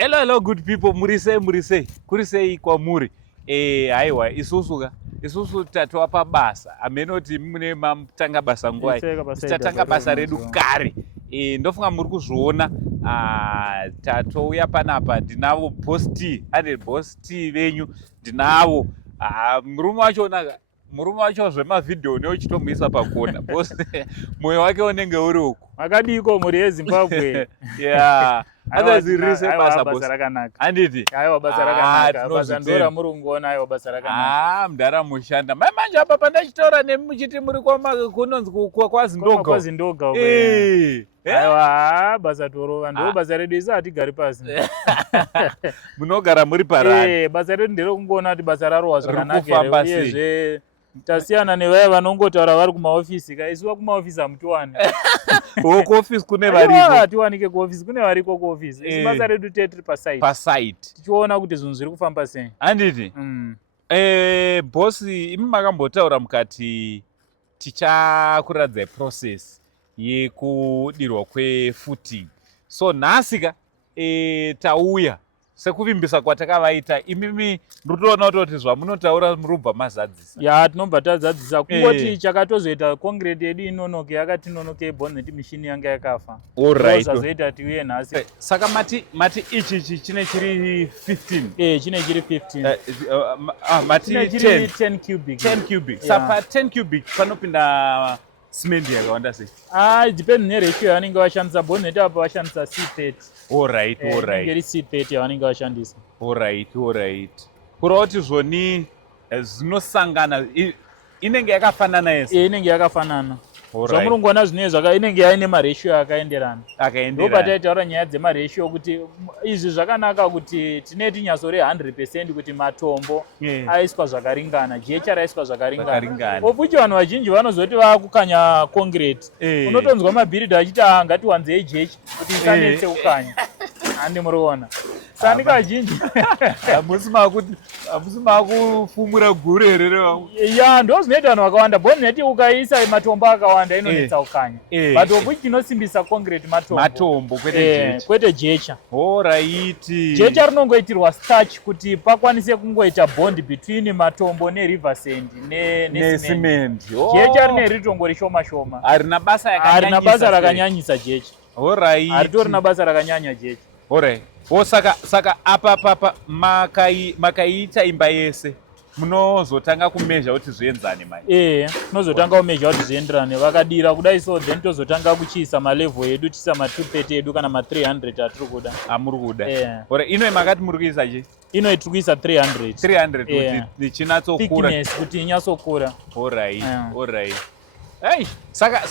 Hello good people, murisei kwamuri. Haiwa isusu tatova pabasa amenoti mune mamutanga basa nguai tatanga basa redu kare. Ndofunga muri kuzviona tatouya panapa ndinavo boss T venyu ndinavo murume wacho zvemavidheo neuchitomuisa pakona boss moyo wake unenge uri uku. Makadiko muri yeZimbabwe. Yeah. Azazirise basa boss. Handiti? Aiwa basa rakanaka. Basa ndora muri kungoona aiwa basa rakanaka. Mudara mushanda. Manje apa pandachitora nemuchiti muri kunonzi kwaZindoga. KwaZindoga. Aiwa basa torova ndo basa redu isa hatigari pasi. Munogara muri parani. Basa redu ndere kungoona kuti basa rarowa zvakanaka uyezve tasiyana nevaya vanongotaura vari kumaofisi kaisiwa kumaofisi hamutiwani. Kuofisi kune variko. Hatiwanike kuofisi kune variko kuofisi. Isi basa redu tiri pasite. Tichiona kuti zvinhu zviri kufamba sei. Handiti? Boss imi makambotaura mukati tichakuradzai process yekudirwa kwefooting. So nhasika tauya sekuvimbisa kwatakavaita imimi ndotoona kuti zvamunotaura murubva mazadzisa. Ya tinobva tazadzisa kungoti chakatozoita concrete yedu inonoke yakati nonoke bonnet machine yanga yakafa. Alright. Zoita tiuye nhasi. Saka mati ichi chine chiri 15. Chine chiri 15. Mati 10 cubic. 10 cubic. Sapa 10 cubic panopinda simendi yakawanda sei? Depend neratio yavanenge vashandisa. Bonnet apa vashandisa C30. Alright. Ngeri C30 yavanenge vashandisa. Alright. Kurova kuti zvoni zvinosangana inenge yakafanana yese? Inenge yakafanana. Zvamurungoona zvinezvi inenge yaine maratio akaenderana. Ndopataitaura nyaya dzemaratio kuti izvi zvakanaka kuti tine tinyasore 100% kuti matombo aiswa zvakaringana, jecha raiswa zvakaringana. Ofuchi vanhu vazhinji vanozoti vakukanya concrete. Unotonzwa mabhiridha achiti ngatiwanzei jecha kuti isanetse kukanya. Handi muriona. Sani kazhinji hamusi makufumura guru here vangu. Ya ndo zvinoita vanhu vakawanda. Bonnet ukaisa matombo akawanda inonetsa kukanya. But ofuchi inosimbisa concrete matombo kwete jecha. Alright. Jecha rinongoitirwa starch kuti pakwanise kungoita bond between matombo neriver sand necement. Jecha rine ritongo shoma. Harina basa rakanyanyisa jecha. Alright. Haritorina basa rakanyanya jecha. Alright. Saka apa makaiita imba yese munozotanga kumezha kuti zvienzane mai. Tinozotanga kumezha kuti zvienderane. Vakadira kudai so then tozotanga kuchiisa malevel edu tiisa ma230 edu kana ma300 atiri kuda. Muri kuda. Alright. Ino makati muri kuisa chi? Ino tiri kuisa 300 kuti ichinyatsokura. Thickness kuti inyatsokura. Alright. Hey, saka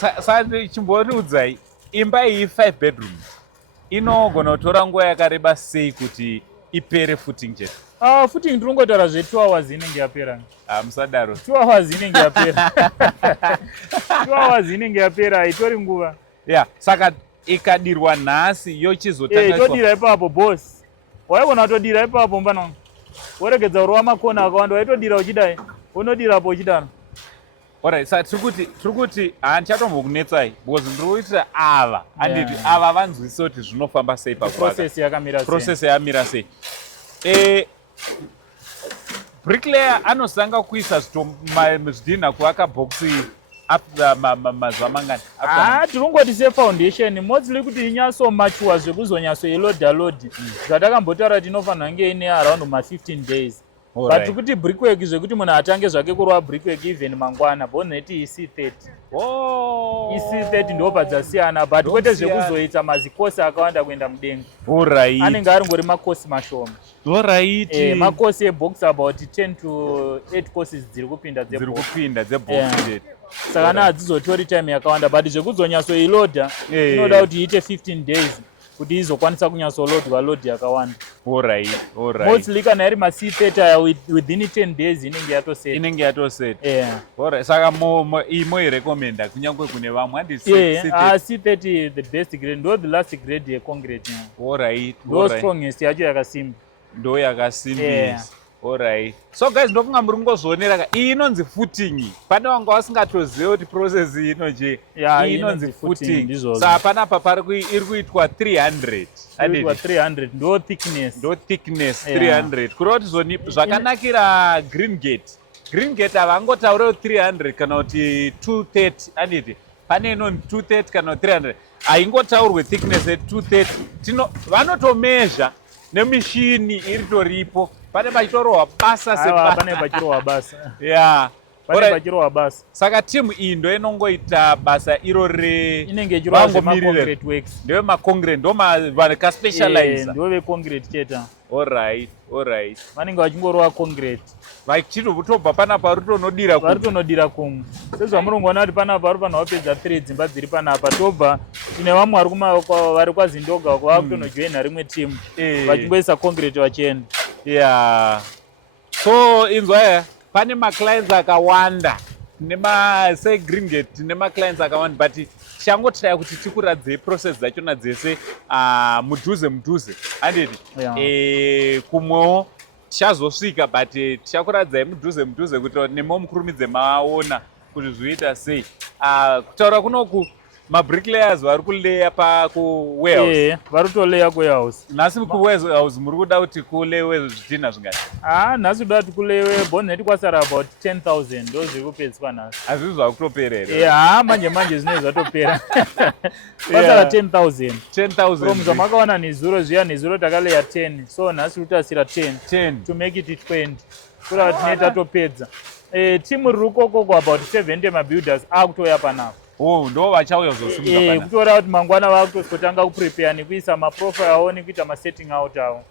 chimboriudzai imba iyi 5 bedrooms. Inogona kutora nguva yakareba sei kuti ipere footing chete? Footing tirongotaura 2 hours inenge yapera. Musadaro. 2 hours inenge yapera. 2 hours inenge yapera haitori nguva. Saka ikadirwa nhasi yochizotanga. Todira ipapo boss. Waigona kutodira ipapo mbana. Woregedza urwa makona akawanda waitodira uchidai. Unodirapo uchidaro. Alright, saka tiri handichatombokunetsai because ndiri kuitira handiti ava vanzwise kuti zvinofamba sei process yamira sei. Bricklayer anosanga kuisa zvidhina kuvaka bhokisi mazuva mangani? Tirongoti sefoundation mostly kuti inyatsomachua zvekuzonyatsoilodha. Zvatakambotaura kuti inofanira kunge ine around 15 days. But kuti brickwork zvekuti munhu atange zvake kurova brickwork even mangwana bonnet C30. C30 ndo padzasiyana but kwete zvekuzoita mazikosi akawanda kuenda mudenga. Anenge ari ngori makosi mashoma. Makosi ebox about 10 to 8 courses dziri kupinda dzebox. Saka hadzizotori time yakawanda but zvekuzonyatsoilodha inoda kuti iite 15 days. Kuti izokwanisa kunyatsolodwa load yakawanda. Alright. Mostly kana iri ma-C30 within 10 days inenge yatoseta. Alright. Saka moirekomenda kunyangwe kune vamwe handisi C30 the best grade ndo the last grade yeconcrete. Alright. Ndo strongest yacho yakasimba. Ndo yakasimbisa. Alright. So guys, ndofunga muri kungozvionera iyi inonzi footing. Pane vanga vasingatoziva kuti process iyi inoje. Iyi inonzi footing. Saka panapa iri kuitwa 300. Kuitwa 300 ndo thickness. Ndo thickness 300. Kureva kuti zvakanakira Green Gate. Green Gate havangotauriwo 300 kana kuti 230 anditi. Pane inonzi 230 kana 300. Haingotaurwe thickness ye230. Vanotomezha nemishini iritoripo. Pane pachitorwa basa sebasa. Pane pachitorwa basa. Yeah. Pane pachitorwa basa. Saka timu iyi ndo inongoita basa iro inenge ichirowa zvema-concrete works. Ndewe ma-concrete, ndo vakaspecializa. Ndewe ve-concrete cheta. Alright. Vanenge vachingorowa concrete. Vachito kutobva panapa rutonodira kumwe. Rutonodira kumwe. Sezvamurongoona kuti panapa vari panha wapedza 3 dzimba dziri panapa. Tobva tine vamwe vari kwaZindoga vakutonojoina rimwe timu. Vachingoisa concrete vachienda. Yeah. So inzwa pane ma-clients akawanda. Se Green Gate tine ma-clients akawanda but tichangotaya kuti tikuradzei process dzachona dzese mudhuze handiti. Kumwewo tichazosvika but tichakuradzai mudhuze kuti nemo mukurumidze maona kuti zvoita sei. Kutaura kunoku ma-bricklayers vari kuleya kuwarehouse. Vari kutoleya kuwarehouse. Nhasi kuwarehouse muri kuda kuti kulewe zvidhina zvingati? Nhasi kuda kuti kulewe bonnet kwasara about 10,000 ndo zviri kupedziswa nhasi. Hazvisi zvakutopera here? Manje zvinenge zvatopera. Kwasara 10,000. 10,000. From zvamakaona nezuro zviya nezuro takaleya 10. So nhasi kutasira 10 to make it 20. Kura kuti netatopedza. Timu riri ukoko about 70 mabuilders akutoya panapa. Ndo vachauya kuzosimudza panapa. Kutora kuti mangwana vakutotanga kuprepare nekuisa maprofile awo nekuita masetting out awo.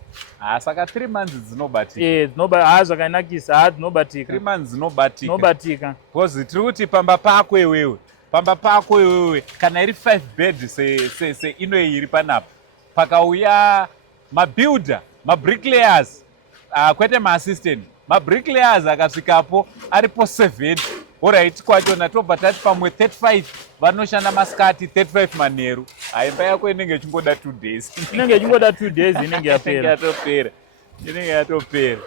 Saka 3 months dzinobatika. Zvakanakisa dzinobatika. 3 months dzinobatika. Because tiri kuti pamba pako iwewe kana iri 5 bed se inoyi iri panapa. Pakauya mabuilder, mabricklayers, kwete maassistant. Mabricklayers akasvikapo aripo 7. Alright, kwachona tobva tati pamwe 35 vanoshanda masikati 35 manheru. Imba yako inenge ichingoda 2 days. Inenge ichingoda 2 days inenge yapera. Inenge yatopera.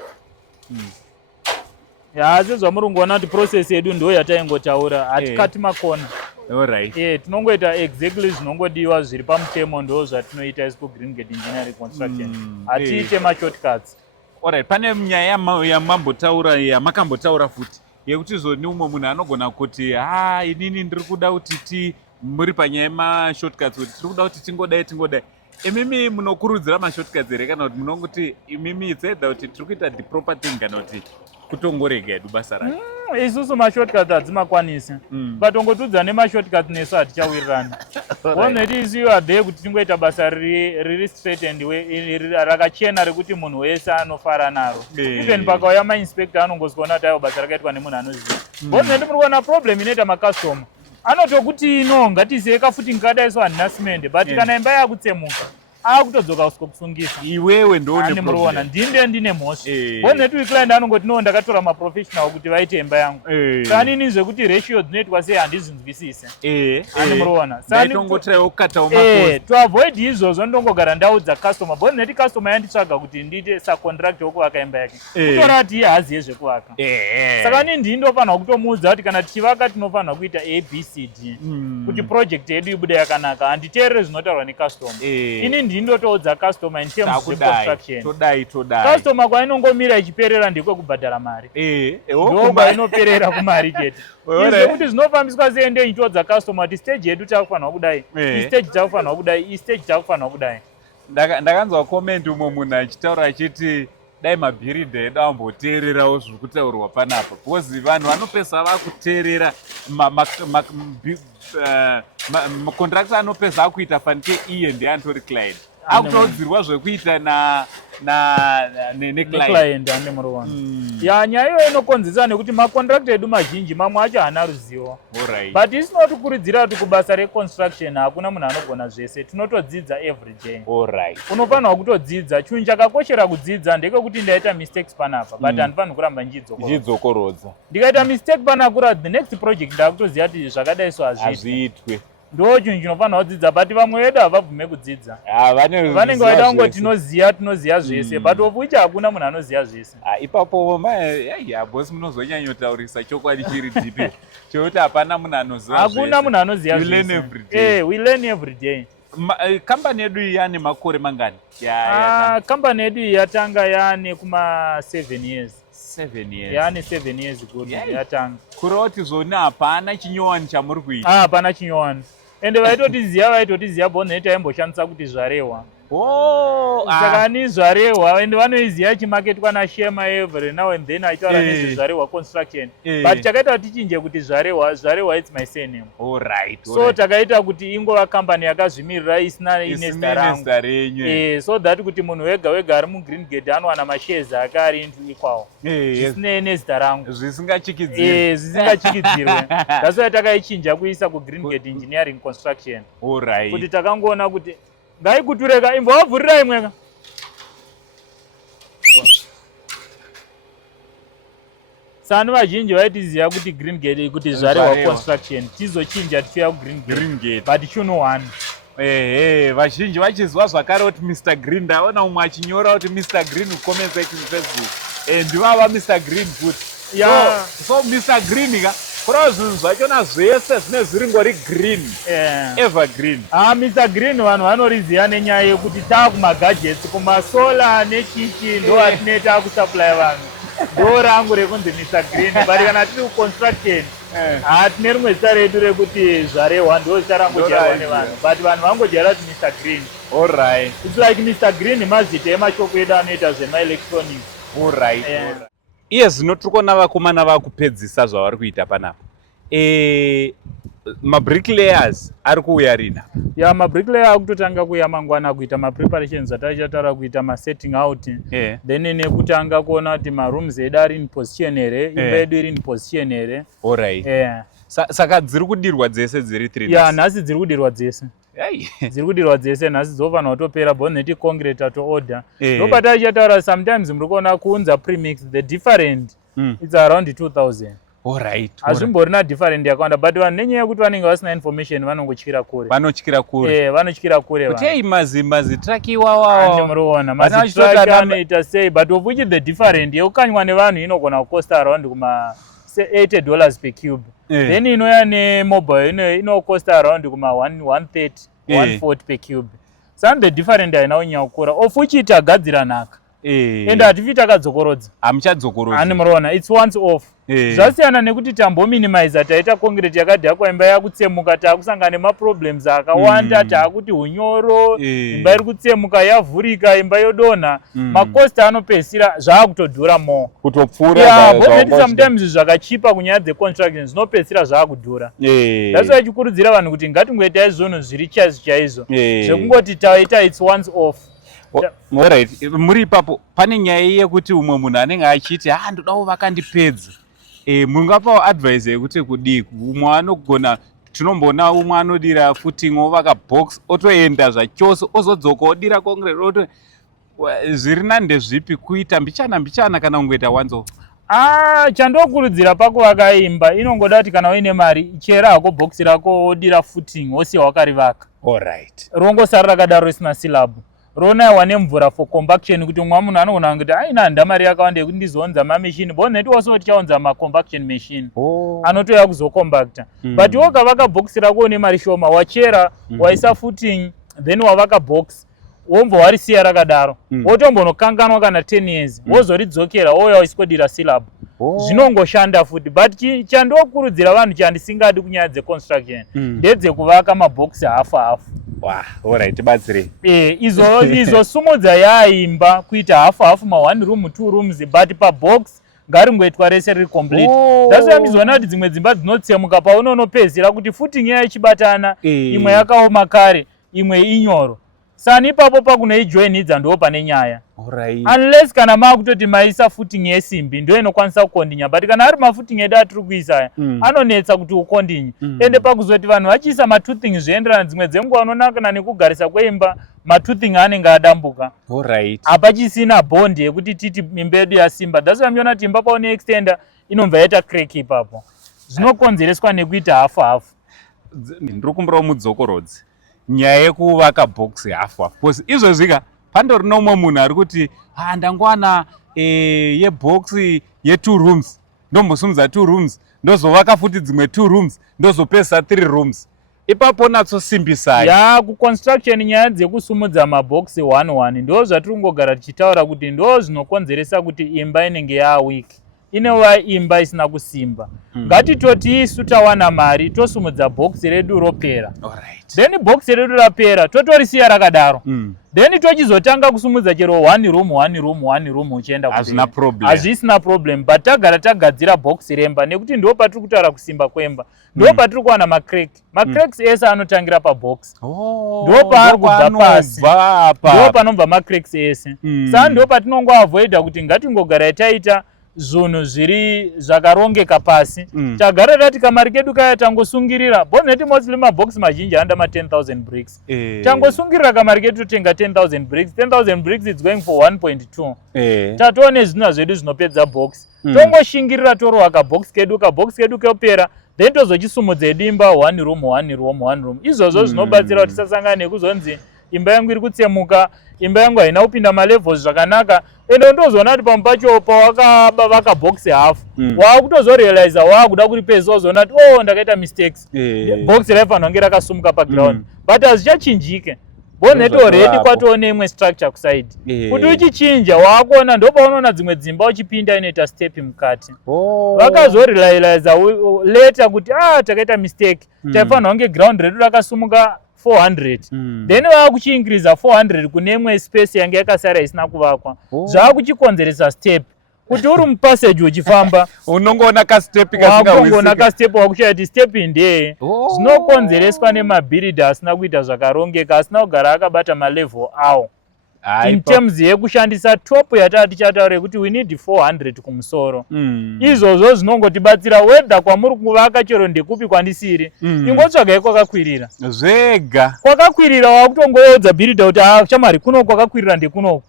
Sezvamurongoona kuti process yedu ndo yataingotaura, hatikati makona. Alright. Tinongoita exactly zvinongodiwa zviri pamutemo ndo zvatinoita isi kuGreen Gate Engineering Construction. Hatiite ma-shortcuts. Alright, pane nyaya yamakambotaura futi yekuti zoni umwe munhu anogona kuti inini ndiri kuda kuti muri panyaya yema-shortcuts kuti tiri kuda kuti tingodai. Imimi munokurudzira ma-shortcuts here kana kuti munongoti imimi itsedza kuti tiri kuita the proper thing kana kuti kutongorega edu basa racho? Isusu ma-shortcuts hadzimakwanisi. Patongotudza nema-shortcuts nesu hatichawirirana. Bonnet isu iwadhe kuti tingoita basa riri straight and rakachena rekuti munhu wese anofara naro. Even pakauya ma-inspector anongozikona kuti ayo basa rakaitwa nemunhu anoziva. Bonnet muri kuona problem inoita makastoma. Anotokuti ngatizive kafuti ngakadai so handina simende but kana imba yakutsemuka akutodzoka kusingosungisa. Iwewe ndone problem. Ndine mhosi. Bonnet weclient anongoti ndakatora maprofessional kuti vaite imba yangu. Saka inini zvekuti ratio dzinoitwa sei handizvinzwisise. Muroona. Ndaitongotrawo kukatawo makosi. To avoid izvozvo ndongogara ndaudza customer. Bonnet customer yanditsvaga kuti ndiite sacontract wokuvaka imba yake. Kutora kuti iye haziye zvekuvaka. Saka inini ndindofanirwa kutomuudza kuti kana tichivaka tinofanirwa kuita ABCD. Kuti project yedu ibude yakanaka. Handiteerere zvinotaurwa necustomer. Inini ndindotoudza customer in terms of construction. Todai. Customer kwainongomira ichiperera ndiko kubhadhara mari. Ndo kwainoperera kumari chete. Izvo kuti zvinofambiswa sei ndoitoudza customer kuti stage yedu takufanirwa kudai. Stage takufanirwa kudai. Stage takufanirwa kudai. Ndakanzwa comment umwe munhu achitaura achiti dai mabhiridha edu amboteererawo zviri kutaurwa panapa. Because vanhu vanopesa vakuteerera makontractor anopesa akuita fanike iye ndiantori client. Akutaudzirwa zvekuita neclient ane murowana. Nyaya iyoyo inokonzesa nekuti makontractor edu mazhinji mamwe acho haana ruzivo. But isinotokurudzira kuti kubasa reconstruction hakuna munhu anogona zvese. Tinotodzidza every day. Unofanirwa kutodzidza. Chinhu chakakoshera kudzidza ndekekuti ndaita mistakes panapa but handifaniri kuramba nchidzokorodza. Ndikaita mistake panakura the next project ndakutoziva kuti zvakadai so hazviitwe. ndo chinhu chinofanira kudzidza but vamwe vedu havabvume kudzidza vanenge vaida kungoti tinoziva zvese but of which hakuna munhu anoziva zvese. Ipapo bosi munozonyanyotaurisa chokwadi chiri dhipi chekuti hapana munhu anoziva zvese. Hakuna munhu anoziva zvese. We learn every day. Kambani yedu iyi yane makore mangani? Kambani yedu iyi yatanga yane kuma 7 years. 7 years. Yane 7 years kuti yatanga. Kureva kuti zvona hapana chinyowani chamuri kuita? Hapana chinyowani. Ende vaitotiziva bonnet aimboshandisa kuti zvarehwa. Saka ni zvarehwa ende vanoiziva chimaketwa naShema every now and then aitaura nezvezvarehwa construction. But takaita kuti tichinje kuti zvarehwa it's my surname. So takaita kuti ingova kambani yakazvimirira isina inezita rangu. So that kuti munhu wega wega ari muGreen Gate anowana mashares ake ari into ikwawo. Zvisina nezita rangu. Zvisingachikidzirwe. Zvisingachikidzirwe. That's why takaichinja kuisa kuGreen Gate Engineering Construction. Kuti takangoona kuti ngaikutureka imbovhurira imweka. Sanu vazhinji vaitiziva kuti Green Gate kuti zvarehwa construction tizochinja tichiuya kuGreen Gate but chunohwana. Vazhinji vachizwa zvakare kuti Mr Green, ndaona umwe achinyora kuti Mr Green comment Facebook. Ndivava Mr Green futi. So Mr Green ka kurava zvinhu zvachona zvese zvine zviri ngori green, evergreen. Mr Green vanhu vanoriziva nenyaya yekuti taakumagadgets kumasolar nechichi ndo atine taakusupply vanhu. Ndo rangu rekunzi Mr Green but kana tiri kuconstruction hatine rimwe zita redu rekuti zvarehwa ndo zita rangodyarwa nevanhu but vanhu vangodyara kuti Mr Green. It's like Mr Green mazita emashoko edu anoita zvemaelectronics. Iye zvino tiri kuona vakomana vakupedzisa zvavari kuita panapa. Mabricklayers ari kuuya rini? Mabricklayer akutotanga kuuya mangwana kuita mapreparations atachataura kuita masetting out. Then nekutanga kuona kuti marooms edu ari in position here, imba yedu iri in position here. Saka dziri kudirwa dzese dziri 3? Nhasi dziri kudirwa dzese. Dziri kudirwa dzese nhasi dzofanira kutopera bonnet concrete ato-order. Ndoba tachataura sometimes muri kuona kuunza premix the different it's around 2000. Hazvimborina different yakawanda but vanhu nenyaya yekuti vanenge vasina information vanongotyira kure. Vanotyira kure. Kuti mazitrack iwawawo ndimuriona mazitrack anoita sei but of which the different yekukanywa nevanhu inogona kucosta around kuma $80 per cube. Then inoya nemobile inocosta around kuma 130 140 per cube. Some the different haina kunyanya kukura of which itagadzira nhaka. Ende hatifi takadzokorodza. Hamuchadzokorodza. Handimuriona it's once off. Zvasiyana nekuti tambominimiza taita concrete yakadhakwa imba yakutsemuka taakusangana nemaproblems akawanda taakuti hunyoro imba iri kutsemuka yavhurika imba yodonha makosta anopedzisira zvaakutodhura more kutopfuura boneti sometimes zvakachipa kunyaya dzeconstruction zvinopedzisira zvaakudhura. That's why chikurudzira vanhu kuti ngatingoitai zvinhu zviri chaizvo zvekungoti taita it's once off. Muri ipapo pane nyaya yekuti umwe munhu anenge achiti ndoda kuvaka ndipedza. Mungapawo advice yekuti kudii? Umwe anogona tinomboona umwe anodira footing ovaka box otoenda zvachose ozodzoka odira concrete zviri nande zvipi kuita mbichana kana kungoita once off? Chandokurudzira pakuvaka imba inongoda kuti kana uine mari chera hako box rako odira footing osiya wakarivaka. Rongosara rakadaro risina slab. Ronaiwa nemvura for compaction kuti mumwe munhu anogona kuti aina ndamari yakawanda yekuti ndizounza mamachine bonnet waso tichaunza macompaction machine anotoya kuzocompacta but wakavaka box rako une mari shoma wachera waisa footing then wavaka box wombo warisiya rakadaro wotombonokanganwa kana 10 years wozoridzokera wouya usikodira slab zvinongoshanda futi but chandokurudzira vanhu chandisingadi kunyaya dzeconstruction ndedzekuvaka mabox hafu. Tibatsire. Izosumudza yaimba kuita hafu ma 1 room 2 rooms but pabox ngaringoitwa rese riri complete. That's why mizoona kuti dzimwe dzimba dzinotsemuka paunonopedzira kuti footing yachibatana imwe yakaoma kare imwe inyoro. Sani ipapo pakunoijoinidza ndo pane nyaya. Unless kana maakutoti maisa footing yesimbi ndo inokwanisa kukondinya but kana ari mafooting edu atiri kuisa anonetsa kuti ukondinye. Ende pakuzoti vanhu vachiisa matoothing zvienderana dzimwe dzenguva anonakana nekugarisa kweimba matoothing anenge adambuka. Hapachisina bond yekuti titi imba yedu yasimba. That's why miona kuti imba paune extender inobva yaita crack ipapo. Zvinokonzereswa nekuita hafu. ndikumbira mudzokorodzi nyaya yekuvaka box half because izvozvika pandori nomwe munhu ari kuti ndangowana yebox ye2 rooms ndombosumudza 2 rooms ndozovaka futi dzimwe 2 rooms ndozopesa 3 rooms ipapo natsosimbisai kuconstruction nyaya dzekusumudza maboxi 1 ndo zvatiri kungogara tichitaura kuti ndo zvinokonzeresa kuti imba inenge yawiki inova imba isina kusimba. Ngatitoti isu tawana mari tosumudza box redu ropera. Then box redu rapera totorisiya rakadaro. Then tochizotanga kusumudza chero 1 room uchienda kuti hazvisina problem but tagara tagadzira box remba nekuti ndo patiri kutaura kusimba kwemba. Ndo patiri kuwana macracks ese anotangira pabox. Ndo paari kubva pasi. Ndo panobva macracks ese. Saka ndo patinongoavoida kuti ngatingogara taita zvinhu zviri zvakarongeka pasi. Tagara tati kamari kedu kaya tangosungirira boneti mostly mabox mazhinji anda ma 10,000 bricks. Tangosungirira kamari kedu totenga 10,000 bricks. 10,000 bricks is going for 1.2. Tatoone zvinhu zvedu zvinopedza box. Tongoshingirira torowaka box kedu kopera then tozochisumudza dimba 1 room. Izvozvo zvinobatsira kuti tisasangane nekuzonzi imba yangu iri kutsemuka, imba yangu haina kupinda malevels zvakanaka. Ende ndozoona kuti pamwe pacho pawakavaka box half wakutozorealize wakuda kuripedza wozoona kuti ndakaita mistakes. Box raifanira kunge rakasumuka paground but hazvichachinjike. Boneti already kwatoone imwe structure kuside. Kuti uchichinja wakuona ndopaunoona dzimwe dzimba uchipinda inoita step mukati. Vakazorealize later kuti takaita mistake. Taifanira kunge ground redu rakasumuka 400. Then vakuchiincrease 400 kune imwe space yange yakasara isina kuvakwa. Zvakuchikonzeresa step. Kuti uri mupassage uchifamba unongoona kastep kasingawisika kastep wakushaya kuti step ndeye. Zvinokonzereswa nemabuilder asina kuita zvakarongeka, asina kugara akabata malevel awo. In terms yekushandisa top yatati tichataure kuti we need 400 kumusoro. Izvozvo zvinongotibatsira whether kwamuri kuvaka chero ndekupi kwandisiri. Ingotsvagai kwakakwirira. Zvega. Kwakakwirira wakutongoudza builder kuti chamari kuno kwakakwirira ndekuno.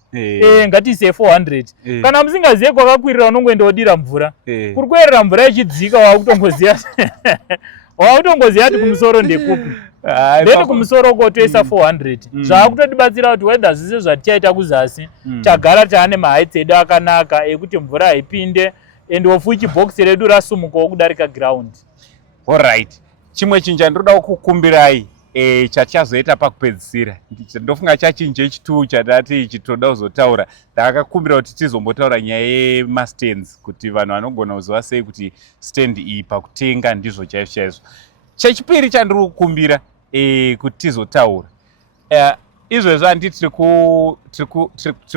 Ngatiise 400. Kana musingazive kwakakwirira unongoenda odira mvura. Kuri kuerera mvura ichidzika wakutongoziya. Wakutongoziya kuti kumusoro ndekupi. Ndeti kumusoro kotoisa 400. Zvakutodibatsira kuti whether zvise zvatichaita kuzasi tagara taane maheights edu akanaka ekuti mvura haipinde ende ofuchi box redu rasumukawo kudarika ground. Alright. Chimwe chinja ndoda kukumbirai chatichazoita pakupedzisira. Ndofunga chachinje chitu chatati chitoda kuzotaura. Ndakakumbira kuti tizombotaura nyaya yemastands kuti vanhu vanogona kuziva sei kuti stand iyi pakutenga ndizvo chaizvo. Chechipiri chandiri kukumbira kuti tizotaura. Izvozvo handiti tiri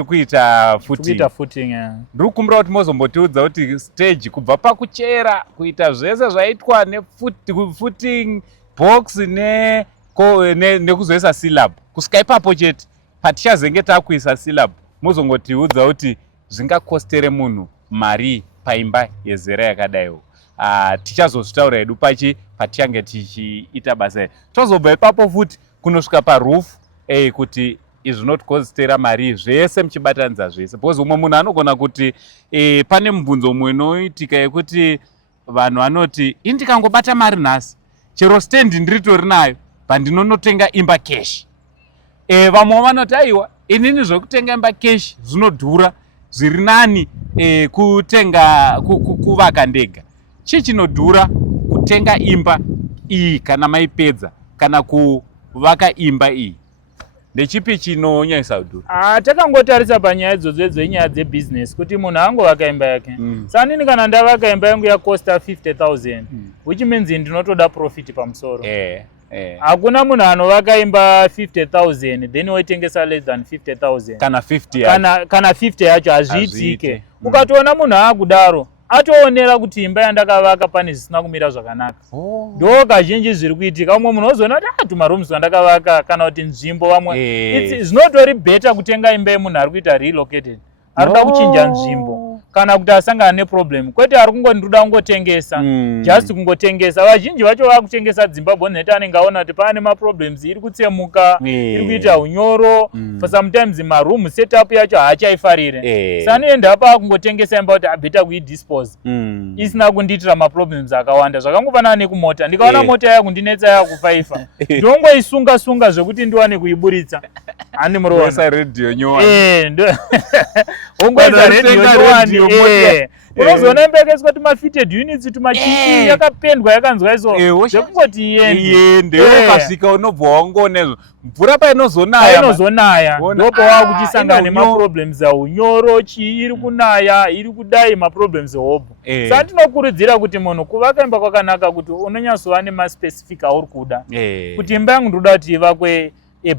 kuita footing. Ndiri kukumbira kuti mozombotiudza kuti stage kubva pakuchera kuita zvese zvaitwa nefooting box nekuzoisa syllab kusvika ipapo chete patichazenge takuisa syllab mozongotiudza kuti zvingakostere munhu mari paimba yezera yakadaiwo. Tichazozvitaura hedu patichange tichiita basa. Tozobva ipapo futi kunosvika paroof kuti izvinotikodzera mari zvese muchibatanidza zvese. Because umwe munhu anogona kuti pane mubvunzo umwe unoitika yekuti vanhu vanoti indikangobata mari nhasi chero stand ndiritori nayo pandinonotenga imba cash. Vamwe vanoti aiwa inini zvokutenga imba cash zvinodhura zviri nani kutenga kuvaka ndega. Chii chinodhura kutenga imba iyi kana maipedza kana kuvaka imba iyi? Ndechipi chinonyanyisa kudhura? Takangotarisa panyaya idzodzo dzenyaya dzebusiness kuti munhu angovaka imba yake. Saka nini kana ndavaka imba yangu yakosta 50,000 which means ndinotoda profit pamusoro. Hakuna munhu anovaka imba 50,000 then waitengesa less than 50,000 kana 50 yacho hazviitike. Ukatoona munhu akudaro atoonera kuti imba yandakavaka pane zvisina kumira zvakanaka. Ndo kazhinji zviri kuitika. Umwe munhu ozoona kuti tumarooms andakavaka kana kuti nzvimbo vamwe zvinotori better kutenga imba yemunhu ari kuita relocated, arikuda kuchinja nzvimbo. kana kuti asangana neproblem, kwete ari kungondoda kungotengesa just kungotengesa. Vazhinji vacho vakutengesa dzimba bonnet anenge aona kuti pane maproblems, iri kutsemuka, iri kuita unyoro, for sometimes maroom setup yacho haachaifarire, sanoenda apa kungotengesa imba kuti abeta kuidispose isina kundiitira maproblems akawanda. Zvakangofanana nekumota, ndikaona mota yakundinetsa yakufaifa ndongoisunga zvekuti ndiwane kuiburitsa. Ani muroona radio nyowani ongoisa radio nyowani unozoona mbekeswa tumafitted units tumachiki yakapendwa yakanzwa iso zvekungoti iende ukasvika unobva waongonezo mvura painozonaya ndopo wakuchisangana nemaproblems aunyoro iri kunaya iri kudai maproblems ehopo. Saka tinokurudzira kuti munhu kuvaka imba kwakanaka kuti unonyatsova nemaspecific auri kuda, kuti imba yangu ndoda kuti ivakwe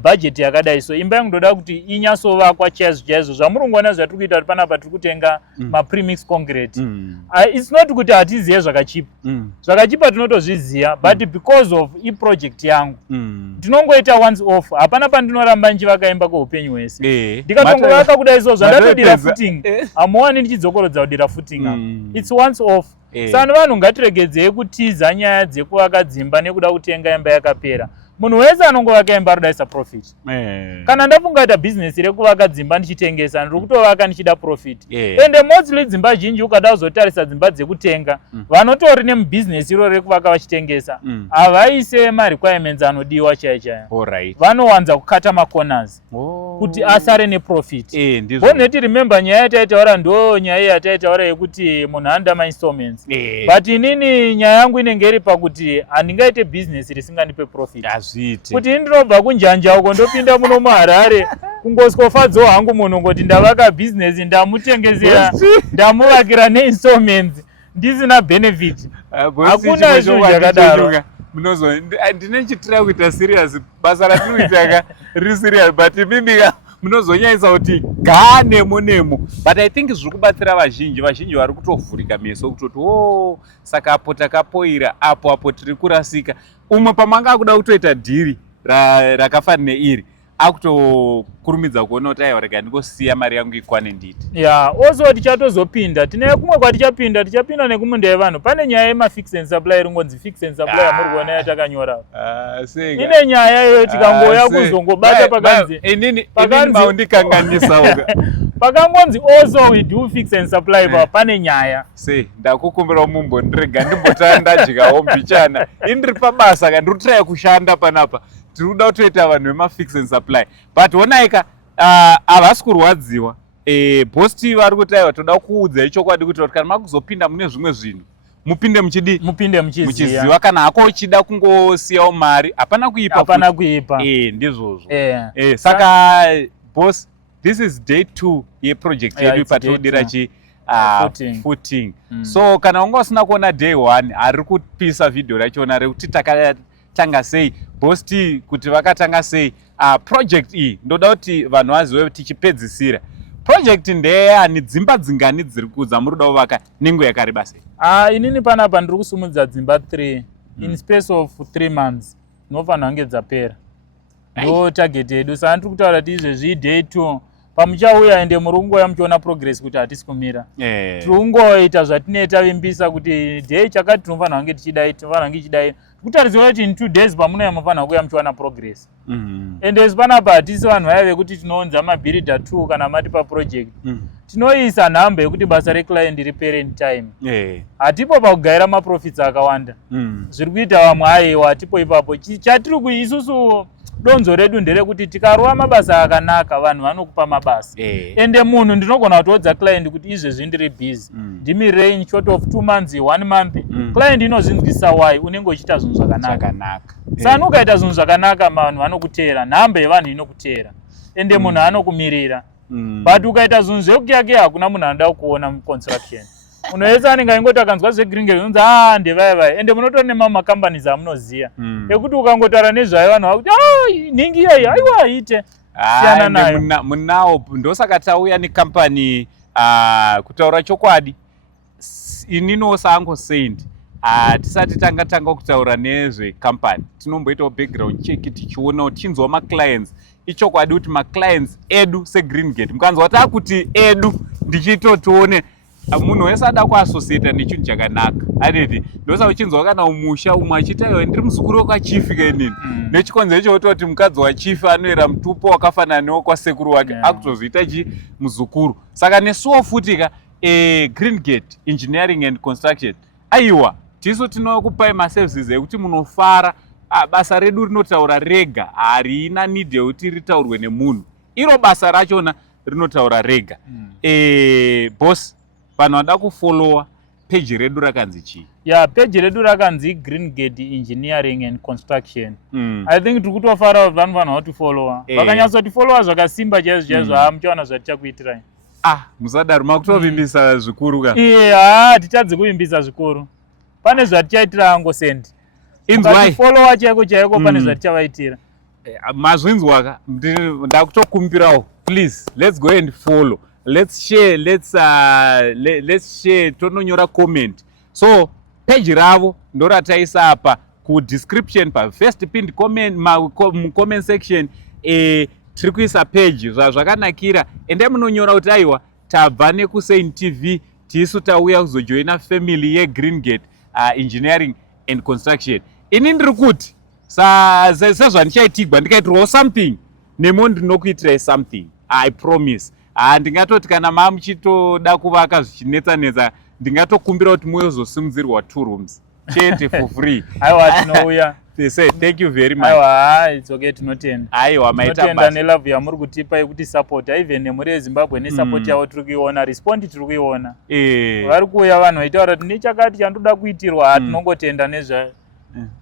budget yakadai, so imba yangu ndoda kuti inyatsovakwa chaizvo zvamurungoona zvatiri kuita kuti panapa tiri kutenga mapremix concrete. It's not kuti hatizive zvakachipa, zvakachipa tinotozviziva, but because of iproject yangu tinongoita once off. Hapana pandinoramba ndichivaka imba kweupenyu hwese, ndikatongovaka kudai so zvandatodira footing hamuwani ndichidzokorodza kudira footing apo. It's once off. Saka vanhu ngatiregedzei kutiza nyaya dzekuvaka dzimba nekuda kutenga imba yakapera. Munhu wese anongovaka imba anodaisa profit. Kana ndafungaita business rekuvaka dzimba ndichitengesa, ndiri kutovaka ndichida profit. Ende mostly dzimba zhinji ukada kuzotarisa dzimba dzekutenga, vanotori nemubusiness iro rekuvaka vachitengesa, havaise marequirements anodiwa chaiwo. Vanowanza kukata macorners kuti asare neprofit. Boneti remember nyaya yataitaura ndo nyaya yataitaura yekuti munhu anoda mainstallments. But inini nyaya yangu inenge iri pakuti handingaite business risingandipe profit. Kuti ndinobva kunjanja uko ndopinda muno muHarare kungosikofadzo hangu munhu ngoti ndavaka business ndamutengesera ndamuvakira neinstallments ndisina benefit. Hakuna zvinhu zvakadaro. Ndinechitira kuita serious basa ratinoita riri serious, but mimika munozonyaisa kuti nemo. But I think zviri kubatsira vazhinji vari kutovhurika meso kutoti saka apo takapoira apo tiri kurasika. Umwe pamanga kuda kutoita dhiri rakafanana neiri akutokurumidza kuona kuti aiwa rega ndingosiya mari yangu ikwane nditi. Also tichatozopinda tine kumwe tichapinda nekumunda yevanhu. Pane nyaya yemafix and supply ringonzi fix and supply yamuri kuona yatakanyora. Ine nyaya iyoyo tikangoya kuzongobata pakanzi maundikanganisa pakangonzi also we do fix and supply pane nyaya. Ndakukumbira mumbondirega ndimbota ndajikawo mbichana indiri pabasa kandiri kutraya kushanda panapa. Tiri kuda kutoita vanhu vemafix and supply, but onaika havasi kurwadziwa. Bosti vari kuti aiwa toda kuudza chokwadi kuti kana makuzopinda mune zvimwe zvinhu mupinde muchiziva, kana hako uchida kungosiyawo mari hapana kuipa. Ndizvozvo. Saka boss, this is day 2 yeproject yedu patodira footing. So kana unga usina kuona day 1 ari kupisa video rachona rekuti takatanga sei, bosti kuti vakatanga sei. Project iyi ndoda kuti vanhu vazive kuti tichipedzisira project ndeyani, dzimba dzingani dziri kudza muri kuda kuvaka nenguva yakareba sei? Inini panapa ndiri kusumudza dzimba 3 in space of 3 months dzinofanira kunge dzapera. Ndo target yedu. Saka ndiri kutaura kuti izvezvi day 2 pamuchauya ende muri kungoya muchiona progress kuti hatisi kumira. Tiri kungoita zvatinenge tavimbisa kuti day chakati tinofanira kunge tichidai. Kutaridziwa kuti in 2 days pamunouya munofanira kuya muchiwana progress. Ende panapa hatisi vanhu vaya vekuti tinounza mabuilder 2 kana mati paproject. Tinoisa nhamba yekuti basa reclient ripere in time. Hatipo pakugaira maprofits akawanda. Zviri kuita vamwe aiwa hatipo ipapo. Chatiri kuisusu donzo redu nderekuti tikarova mabasa akanaka vanhu vanokupa mabasa. Ende munhu ndinogona kutoudza client kuti izvezvi ndiri busy, ndimirei in short of 2 months 1 month. Client inozvinzwisa why unenge uchiita zvinhu zvakanaka. Saka ukaita zvinhu zvakanaka vanhu vanokutera, nhamba yevanhu inokutera, ende munhu anokumirira. But ukaita zvinhu zvekukeya hakuna munhu anoda kuona muconstruction. Munhu wese anenge aingoti akanzwa zveGreengate unonzi ndevaya. Ende munotori nemacompanies amunoziva ekuti ukangotaura nezvayo vanhu vakuti nhingi iyai aiwa aite siyana nayo. Munawo ndosaka tauya necompany kutaura chokwadi. Inino saangosendi tisati tanga kutaura nezvecompany tinomboitawo background check tichiona kuti chinzwa maclients ichokwadi kuti maclients edu seGreengate mukanzwa takuti edu ndichitotione munhu wese ada kuasociata nechinhu chakanaka aditi ndosa uchinzwa kana umusha umwe achita iwe ndiri muzukuru wakachifika inini nechikonzero chekutoti mukadzi wachifi anoera mutupo wakafanana newo kwasekuru wake akutozoita muzukuru saka nesuwo futika Green Gate Engineering and Construction aiwa tisu tinokupai maservices ekuti munofara basa redu rinotaura rega harina need yekuti ritaurwe nemunhu iro basa rachona rinotaura rega boss vanhu vada kufollowa page redu rakanzi chii page redu rakanzi Green Gate Engineering and Construction I think tiri kutofara vanhu vanotifollowa vakanyatsotfollowa zvakasimba chaizvo muchaona zvatichakuitirai musadaro makutovimbisa zvikuru ka hatitadzi kuvimbisa zvikuru pane zvatichaitira angosendi followa chaiko chaiko pane zvatichavaitira mazvinzwa ka ndakutokumbirawo please let's go and follow let's share let's share tononyora comment so page ravo ndorataisa apa ku description pa first pinned comment comment section tiri kuisa page zvazvakanakira ende munonyora kuti aiwa tabva nekuSaint TV tisu tauya kuzojoina family yeGreen Gate Engineering and Construction ini ndiri kuti sezvandichaitigwa ndikaitirwawo something nemo ndinokuitirai something I promise ndingatoti kana mamuchitoda kuvaka zvichinetsanetsa ndingatokumbira kuti muyozosimudzirwa 2 rooms chete for free aiwa tinouya they say thank you very much aiwa it's okay tinotenda aiwa maita basa nelove yamuri kutipa yekuti support even nemuri yeZimbabwe nesupport yavo tiri kuiona respond tiri kuiona vari kuuya vanhu vaitaura kuti nechakati chandoda kuitirwa tinongotenda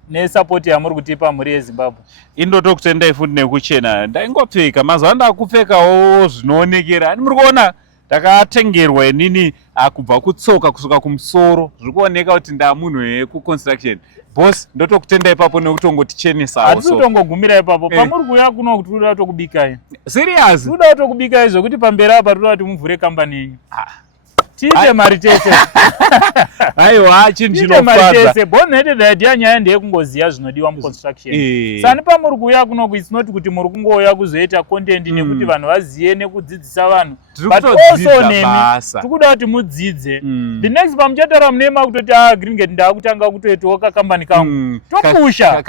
nesupport yamuri kutipa muri yeZimbabwe indotokutendai futi nekuchena ndaingopfeka mazuva ndakupfekawo zvinoonekera ani muri kuona ndakatengerwa inini kubva kutsoka kusuka kumusoro zviri kuoneka kuti ndamunhu wekuconstruction boss ndotokutenda ipapo nekutongotichenesawo hatisi kutongogumira ipapo pamuri kuuya kuno kuti tiri kutokubikai serious tiri kutokubikai zvokuti pamberi apa tiri kuti muvhure kambani yenyu tiite mari tese aiwa chinhu chinofadza bonete the idea nyaya ndeyekungoziva zvinodiwa muconstruction sani pamuri kuuya kunoku it's not kuti muri kungouya kuzoita content nekuti vanhu vazive nekudzidzisa vanhu but also nemi tiri kuda kuti mudzidze the next pamuchataura munema kutoti Green Gate ndakutanga kutoitawo kakambani kangu topusha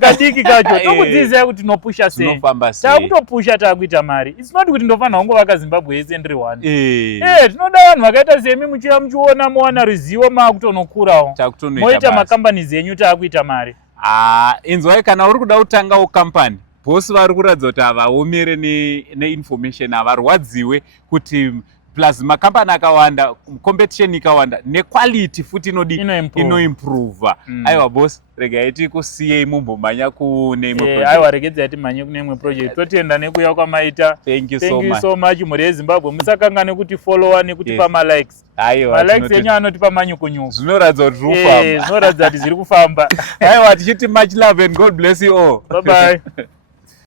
kadiki kacho tokudzidzisai kuti tinopusha sei takutopusha takuita mari it's not kuti ndofanira kungovaka Zimbabwe yese ndiri one tinoda vanhu vakaita semi muchiva muchiona mowana ruzivo maakutonokurawo moita makambani enyu taakuita mari inzwai kana uri kuda kutangawo kampani bosi vari kuratidza kuti havaomere neinformation havarwadziwe kuti plus makampani akawanda competition ikawanda nequality futi inoimprova aiwa boss regai tikusiyei mumbomhanya kune imwe aiwa regedzai timhanye kune imwe project totenda nekuuya kwamaita thank you so much muri yeZimbabwe musakangane kuti follower nekuti malikes malikes enyu anotipa manyukunyuku zvinoratidza kuti zvinoratidza kuti zviri kufamba aiwa tichiti much love and God bless you all bye bye